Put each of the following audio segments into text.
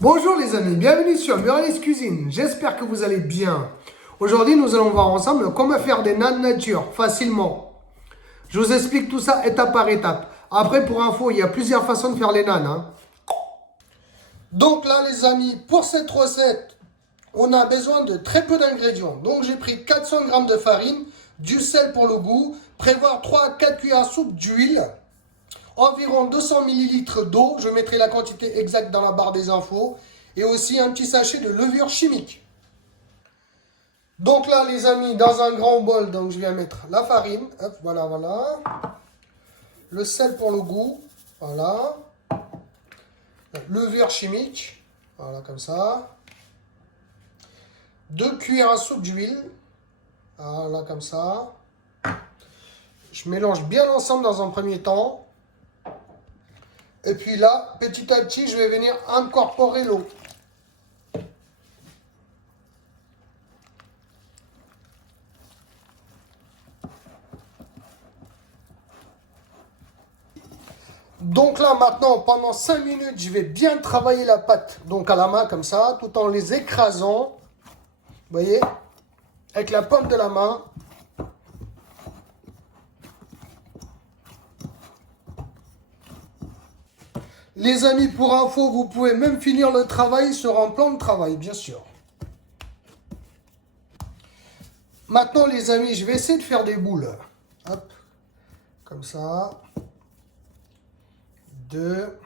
Bonjour les amis, bienvenue sur Muralys Cuisine, j'espère que vous allez bien. Aujourd'hui nous allons voir ensemble comment faire des nanes nature facilement. Je vous explique tout ça étape par étape. Après pour info, il y a plusieurs façons de faire les nanes. Donc là les amis, pour cette recette, on a besoin de très peu d'ingrédients. Donc j'ai pris 400 g de farine, du sel pour le goût, prévoir 3 à 4 cuillères à soupe d'huile, environ 200 ml d'eau, je mettrai la quantité exacte dans la barre des infos, et aussi un petit sachet de levure chimique. Donc là les amis, dans un grand bol, donc je viens mettre la farine, hop, voilà, le sel pour le goût, voilà, levure chimique, voilà comme ça, 2 cuillères à soupe d'huile, voilà comme ça. Je mélange bien l'ensemble dans un premier temps. Et puis là, petit à petit, je vais venir incorporer l'eau. Donc là, maintenant, pendant 5 minutes, je vais bien travailler la pâte. Donc à la main, comme ça, tout en les écrasant. Vous voyez? Avec la paume de la main. Les amis, pour info, vous pouvez même finir le travail sur un plan de travail, bien sûr. Maintenant, les amis, je vais essayer de faire des boules. Hop, comme ça. 2,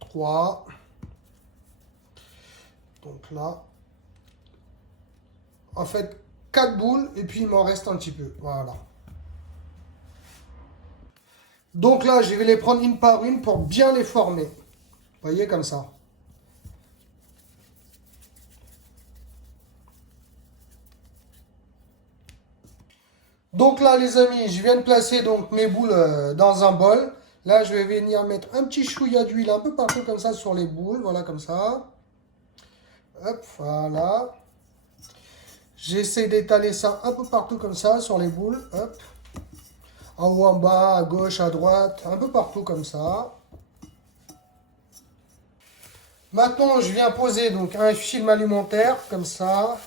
3. Donc là, en fait, 4 boules et puis il m'en reste un petit peu. Voilà. Donc là, je vais les prendre une par une pour bien les former. Vous voyez, comme ça. Donc là, les amis, je viens de placer donc mes boules dans un bol. Là, je vais venir mettre un petit chouïa d'huile un peu partout comme ça sur les boules. Voilà, comme ça. Hop, voilà. J'essaie d'étaler ça un peu partout comme ça sur les boules. Hop. En haut, en bas, à gauche, à droite, un peu partout comme ça. Maintenant, je viens poser donc un film alimentaire comme ça.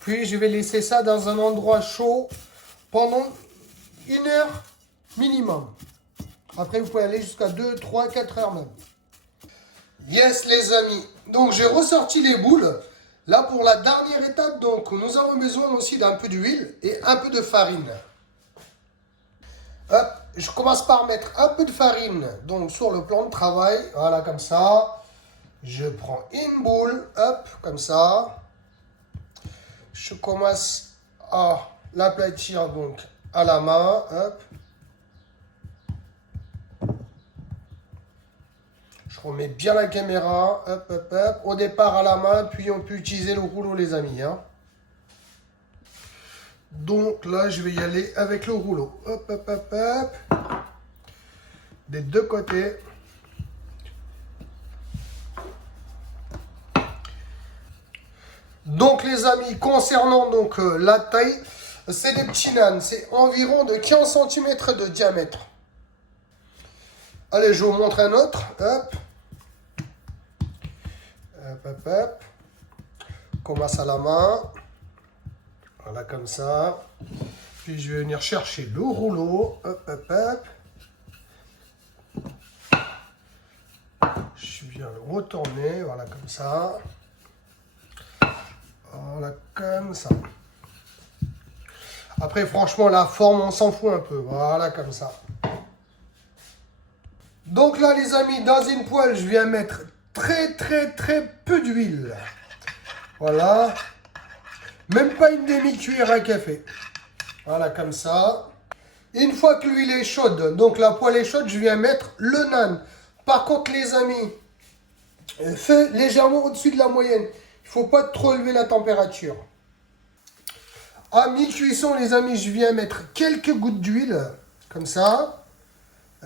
Puis, je vais laisser ça dans un endroit chaud pendant 1 heure minimum. Après, vous pouvez aller jusqu'à 2, 3, 4 heures même. Yes, les amis. Donc, j'ai ressorti les boules. Là, pour la dernière étape, donc, nous avons besoin aussi d'un peu d'huile et un peu de farine. Hop, je commence par mettre un peu de farine donc sur le plan de travail. Voilà, comme ça. Je prends une boule, hop, comme ça. Je commence à l'aplatir donc à la main, hop. Je remets bien la caméra, hop, hop, hop. Au départ à la main, puis on peut utiliser le rouleau, les amis. Donc là, je vais y aller avec le rouleau. Hop, hop, hop, hop. Des deux côtés. Donc les amis, concernant donc la taille, c'est des petits nanes. C'est environ de 15 cm de diamètre. Allez, je vous montre un autre. Hop. Hop, hop, hop. Commence à la main. Voilà, comme ça. Puis je vais venir chercher le rouleau. Hop, hop, hop. Je viens le retourner. Voilà, comme ça. Voilà, comme ça. Après, franchement, la forme, on s'en fout un peu. Voilà, comme ça. Donc là, les amis, dans une poêle, je viens mettre très peu d'huile. Voilà. Même pas une demi-cuillère à café. Voilà, comme ça. Une fois que l'huile est chaude, donc la poêle est chaude, je viens mettre le nan. Par contre, les amis, feu légèrement au-dessus de la moyenne. Il ne faut pas trop élever la température. À mi-cuisson, les amis, je viens mettre quelques gouttes d'huile. Comme ça.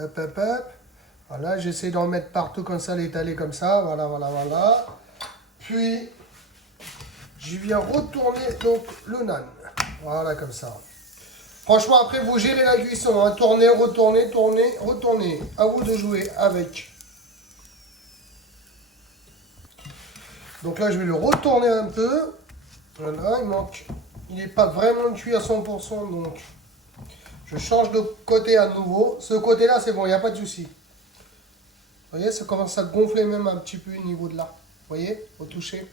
Hop, hop, hop. Voilà, j'essaie d'en mettre partout comme ça, l'étaler comme ça. Voilà. Puis, je viens retourner donc le nan. Voilà, comme ça. Franchement, après, vous gérez la cuisson. Hein. Tournez, retournez, tournez, retournez. À vous de jouer avec. Donc là, je vais le retourner un peu. Voilà, il manque. Il n'est pas vraiment cuit à 100%, donc je change de côté à nouveau. Ce côté-là, c'est bon, il n'y a pas de souci. Vous voyez, ça commence à gonfler même un petit peu au niveau de là. Vous voyez, au toucher.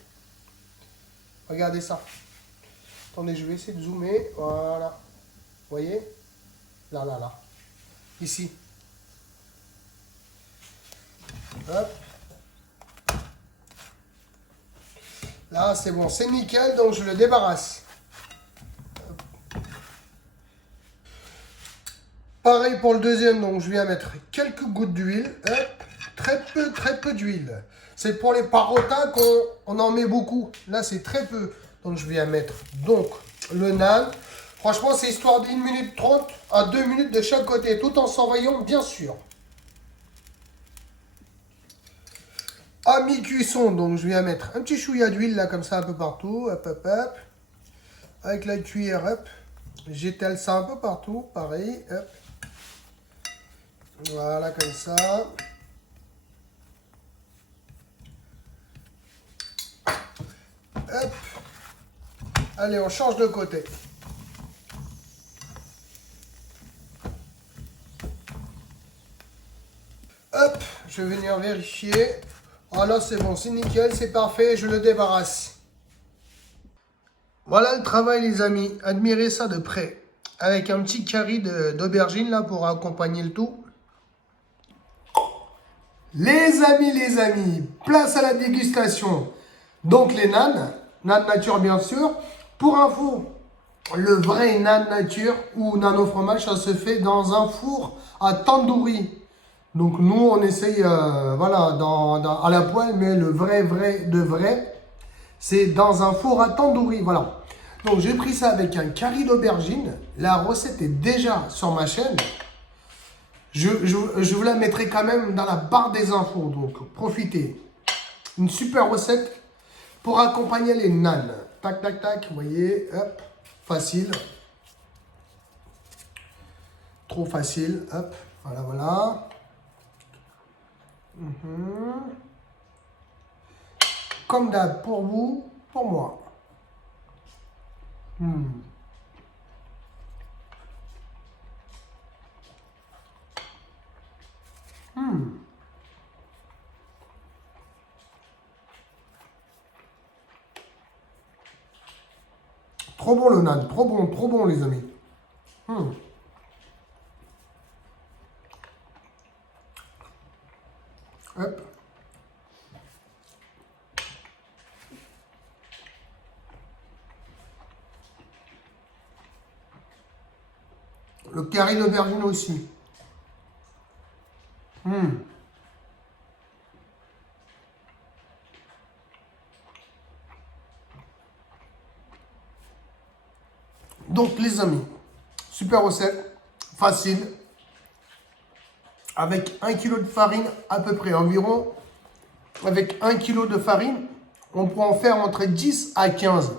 Regardez ça. Attendez, je vais essayer de zoomer. Voilà. Vous voyez? Là, là, là. Ici. Hop. Là, c'est bon, c'est nickel, donc je le débarrasse. Pareil pour le deuxième, donc je viens mettre quelques gouttes d'huile. Très peu d'huile. C'est pour les parotas qu'on en met beaucoup. Là, c'est très peu. Donc, je viens mettre donc le naan. Franchement, c'est histoire d'1 minute 30 à 2 minutes de chaque côté, tout en surveillant, bien sûr. À mi-cuisson, donc je viens mettre un petit chouïa d'huile, là, comme ça, un peu partout. Hop, hop, hop. Avec la cuillère, hop. J'étale ça un peu partout, pareil. Hop. Voilà, comme ça. Hop. Allez, on change de côté. Hop, je vais venir vérifier. Voilà, c'est bon, c'est nickel, c'est parfait, je le débarrasse. Voilà le travail, les amis. Admirez ça de près. Avec un petit curry d'aubergine, là, pour accompagner le tout. Les amis, place à la dégustation. Donc, les nanes nature, bien sûr. Pour info, le vrai nan nature ou nan au fromage, ça se fait dans un four à tandoori. Donc nous, on essaye, voilà, à la poêle, mais le vrai, c'est dans un four à tandoori, voilà. Donc j'ai pris ça avec un curry d'aubergine. La recette est déjà sur ma chaîne. Je vous la mettrai quand même dans la barre des infos, donc profitez. Une super recette pour accompagner les nanes. Tac, tac, tac, vous voyez, hop, facile. Trop facile, hop, voilà, voilà. Comme d'hab, pour vous, pour moi. Trop bon le nan, trop bon les amis. Hop. Le curry d'aubergine aussi. Donc les amis, super recette, facile, avec 1 kg de farine à peu près environ. Avec 1 kg de farine, on peut en faire entre 10 à 15.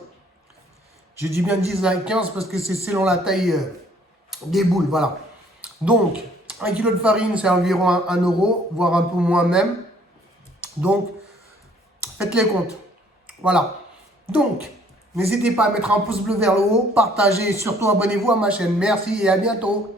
Je dis bien 10 à 15 parce que c'est selon la taille des boules, voilà. Donc, 1 kg de farine, c'est environ 1 euro, voire un peu moins même. Donc, faites les comptes. Voilà. Donc, n'hésitez pas à mettre un pouce bleu vers le haut, partagez et surtout abonnez-vous à ma chaîne. Merci et à bientôt.